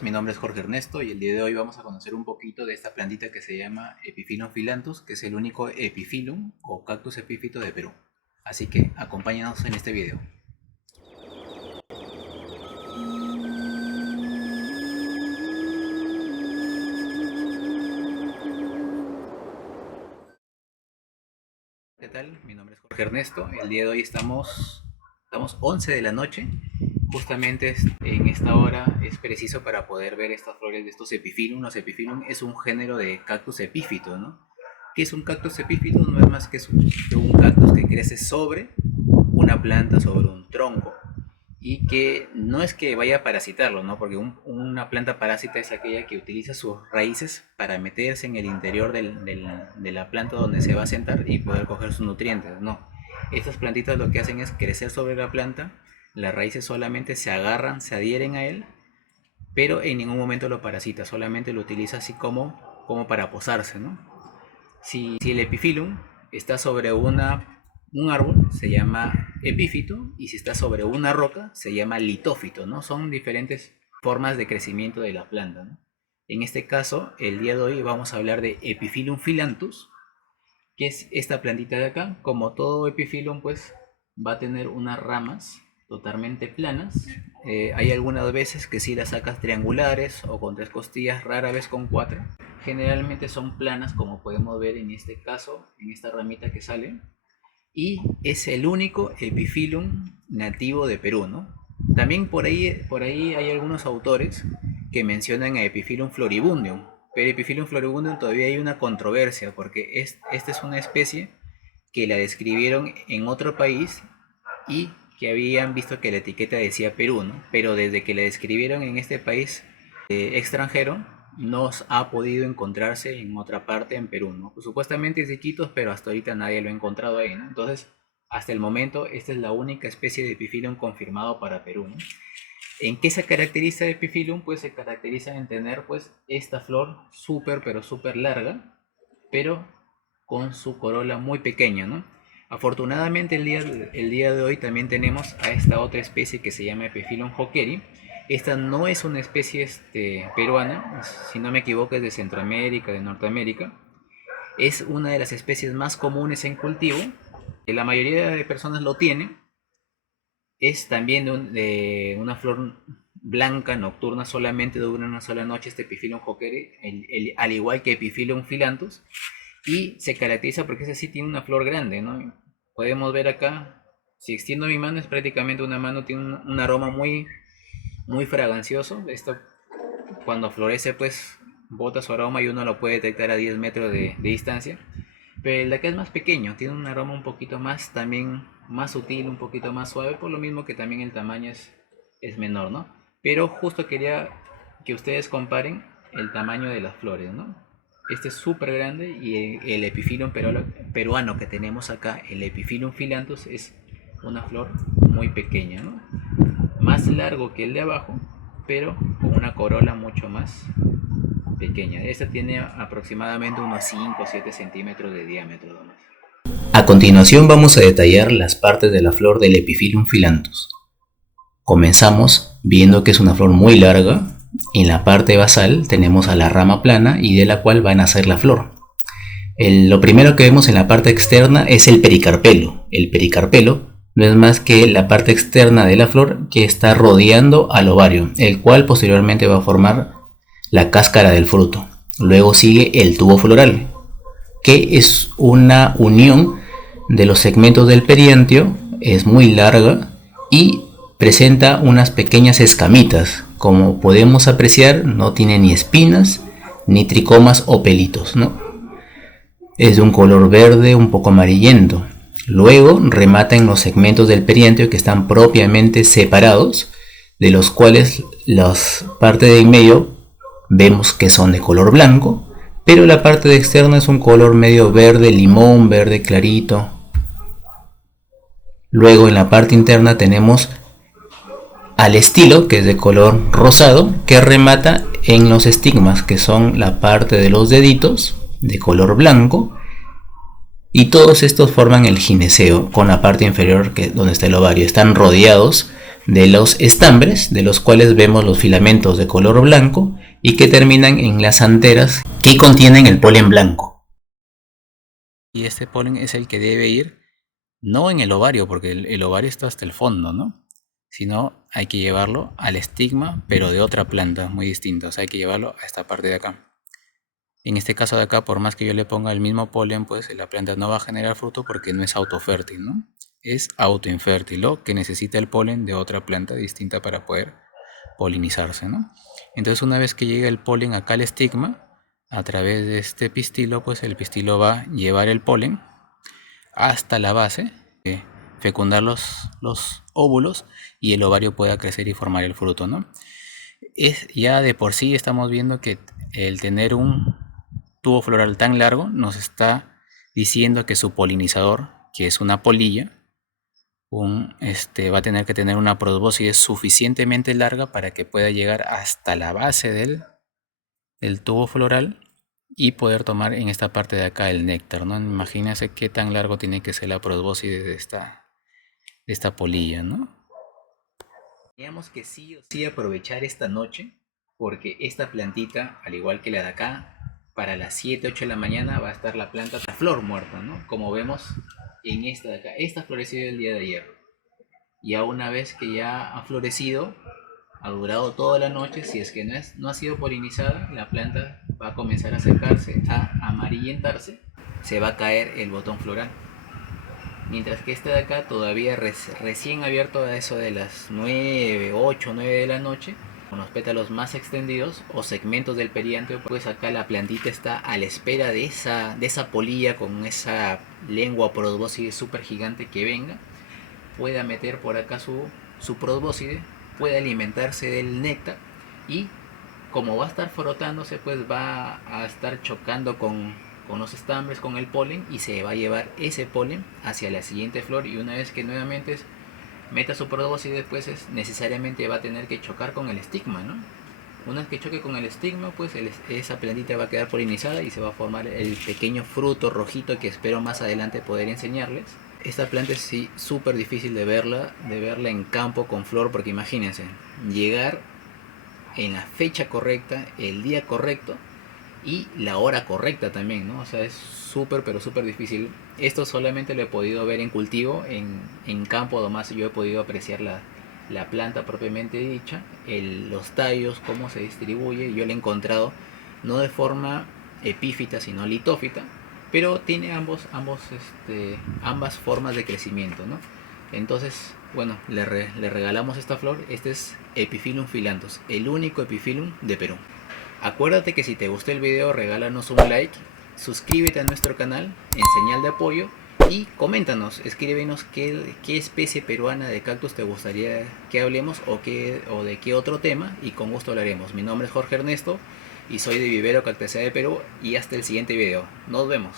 Mi nombre es Jorge Ernesto y el día de hoy vamos a conocer un poquito de esta plantita que se llama Epiphyllum phyllanthus, que es el único epiphyllum o cactus epífito de Perú. Así que acompáñanos en este video. ¿Qué tal? Mi nombre es Jorge Ernesto. El día de hoy estamos 11 de la noche. Justamente en esta hora es preciso para poder ver estas flores de estos epiphyllum. Los epiphyllum es un género de cactus epífito, ¿no? ¿Qué es un cactus epífito? No es más que un cactus que crece sobre una planta, sobre un tronco, y que no es que vaya a parasitarlo, ¿no? Porque una planta parásita es aquella que utiliza sus raíces para meterse en el interior de la planta donde se va a sentar y poder coger sus nutrientes, no. Estas plantitas lo que hacen es crecer sobre la planta, las raíces solamente se agarran, se adhieren a él, pero en ningún momento lo parasita, solamente lo utiliza así como para posarse, ¿no? Si el epiphyllum está sobre un árbol, se llama epífito, y si está sobre una roca, se llama litófito, ¿no? Son diferentes formas de crecimiento de la planta, ¿no? En este caso, el día de hoy vamos a hablar de Epiphyllum phyllanthus, que es esta plantita de acá. Como todo epiphyllum, pues va a tener unas ramas totalmente planas. Hay algunas veces que sí las sacas triangulares o con 3 costillas, rara vez con 4. Generalmente son planas, como podemos ver en este caso, en esta ramita que sale. Y es el único epiphyllum nativo de Perú, ¿no? También por ahí hay algunos autores que mencionan a Epiphyllum floribundum, pero Epiphyllum floribundum todavía hay una controversia, porque esta es una especie que la describieron en otro país y que habían visto que la etiqueta decía Perú, ¿no? Pero desde que la describieron en este país extranjero, no ha podido encontrarse en otra parte en Perú, ¿no? Pues supuestamente es de Iquitos, pero hasta ahorita nadie lo ha encontrado ahí, ¿no? Entonces, hasta el momento, esta es la única especie de epiphyllum confirmado para Perú, ¿no? ¿En qué se caracteriza el epiphyllum? Pues se caracteriza en tener, pues, esta flor súper, pero súper larga, pero con su corola muy pequeña, ¿no? Afortunadamente el día de hoy también tenemos a esta otra especie que se llama Epiphyllum hockeri. Esta no es una especie peruana, si no me equivoco es de Centroamérica, de Norteamérica. Es una de las especies más comunes en cultivo, la mayoría de personas lo tienen. Es también de una flor blanca nocturna, solamente dura una sola noche este Epiphyllum hockeri, al igual que Epiphyllum phyllanthus. Y se caracteriza porque ese sí tiene una flor grande, ¿no? Podemos ver acá, si extiendo mi mano, es prácticamente una mano, tiene un aroma muy fragancioso. Esto cuando florece pues bota su aroma y uno lo puede detectar a 10 metros de distancia. Pero el de acá es más pequeño, tiene un aroma un poquito más, también más sutil, un poquito más suave, por lo mismo que también el tamaño es menor, ¿no? Pero justo quería que ustedes comparen el tamaño de las flores, ¿no? Este es súper grande y el epiphyllum peruano que tenemos acá, el Epiphyllum phyllanthus, es una flor muy pequeña, ¿no? Más largo que el de abajo, pero con una corola mucho más pequeña. Esta tiene aproximadamente unos 5 o 7 centímetros de diámetro nomás. A continuación vamos a detallar las partes de la flor del Epiphyllum phyllanthus. Comenzamos viendo que es una flor muy larga. En la parte basal tenemos a la rama plana y de la cual va a nacer la flor. Lo primero que vemos en la parte externa es el pericarpelo. El pericarpelo no es más que la parte externa de la flor que está rodeando al ovario, el cual posteriormente va a formar la cáscara del fruto. Luego sigue el tubo floral, que es una unión de los segmentos del periantio, es muy larga y presenta unas pequeñas escamitas. Como podemos apreciar, no tiene ni espinas, ni tricomas o pelitos, ¿no? Es de un color verde un poco amarillento. Luego remata en los segmentos del periantio que están propiamente separados, de los cuales las partes de en medio vemos que son de color blanco, pero la parte de externa es un color medio verde limón, verde clarito. Luego en la parte interna tenemos al estilo, que es de color rosado, que remata en los estigmas, que son la parte de los deditos de color blanco, y todos estos forman el gineceo con la parte inferior donde está el ovario. Están rodeados de los estambres, de los cuales vemos los filamentos de color blanco y que terminan en las anteras que contienen el polen blanco. Y este polen es el que debe ir no en el ovario, porque el ovario está hasta el fondo, ¿no? Sino hay que llevarlo al estigma, pero de otra planta muy distinta. O sea, hay que llevarlo a esta parte de acá. En este caso de acá, por más que yo le ponga el mismo polen, pues la planta no va a generar fruto porque no es autofértil, ¿no? Es autoinfértil, o que necesita el polen de otra planta distinta para poder polinizarse, ¿no? Entonces, una vez que llega el polen acá al estigma, a través de este pistilo, pues el pistilo va a llevar el polen hasta la base, fecundar los óvulos y el ovario pueda crecer y formar el fruto, ¿no? Ya de por sí estamos viendo que el tener un tubo floral tan largo nos está diciendo que su polinizador, que es una polilla, va a tener que tener una probóscide suficientemente larga para que pueda llegar hasta la base del tubo floral y poder tomar en esta parte de acá el néctar, ¿no? Imagínense qué tan largo tiene que ser la probóscide de esta polilla, ¿no? Teníamos que sí o sí aprovechar esta noche porque esta plantita, al igual que la de acá, para las 7, 8 de la mañana va a estar la planta, la flor muerta, ¿no? Como vemos en esta de acá. Esta floreció el día de ayer. Ya una vez que ya ha florecido, ha durado toda la noche, si es que no ha sido polinizada, la planta va a comenzar a secarse, a amarillentarse, se va a caer el botón floral. Mientras que este de acá todavía recién abierto a eso de las 9, 8, 9 de la noche, con los pétalos más extendidos o segmentos del perianteo, pues acá la plantita está a la espera de esa polilla con esa lengua probóscide súper gigante que venga, pueda meter por acá su probóscide, puede alimentarse del néctar y como va a estar frotándose, pues va a estar chocando con los estambres, con el polen, y se va a llevar ese polen hacia la siguiente flor, y una vez que nuevamente meta su probóscide, pues necesariamente va a tener que chocar con el estigma, ¿no? Una vez que choque con el estigma, pues esa plantita va a quedar polinizada y se va a formar el pequeño fruto rojito que espero más adelante poder enseñarles. Esta planta es sí súper difícil de verla en campo con flor, porque imagínense, llegar en la fecha correcta, el día correcto y la hora correcta también, ¿no? O sea, es súper, pero súper difícil. Esto solamente lo he podido ver en cultivo, en campo, además yo he podido apreciar la planta propiamente dicha, los tallos, cómo se distribuye. Yo lo he encontrado no de forma epífita, sino litófita, pero tiene ambas formas de crecimiento, ¿no? Entonces, bueno, le regalamos esta flor. Este es Epiphyllum philanthus, el único Epiphyllum de Perú. Acuérdate que si te gustó el video, regálanos un like, suscríbete a nuestro canal en señal de apoyo y coméntanos, escríbenos qué especie peruana de cactus te gustaría que hablemos o de qué otro tema, y con gusto hablaremos. Mi nombre es Jorge Ernesto y soy de Vivero Cactácea de Perú, y hasta el siguiente video. Nos vemos.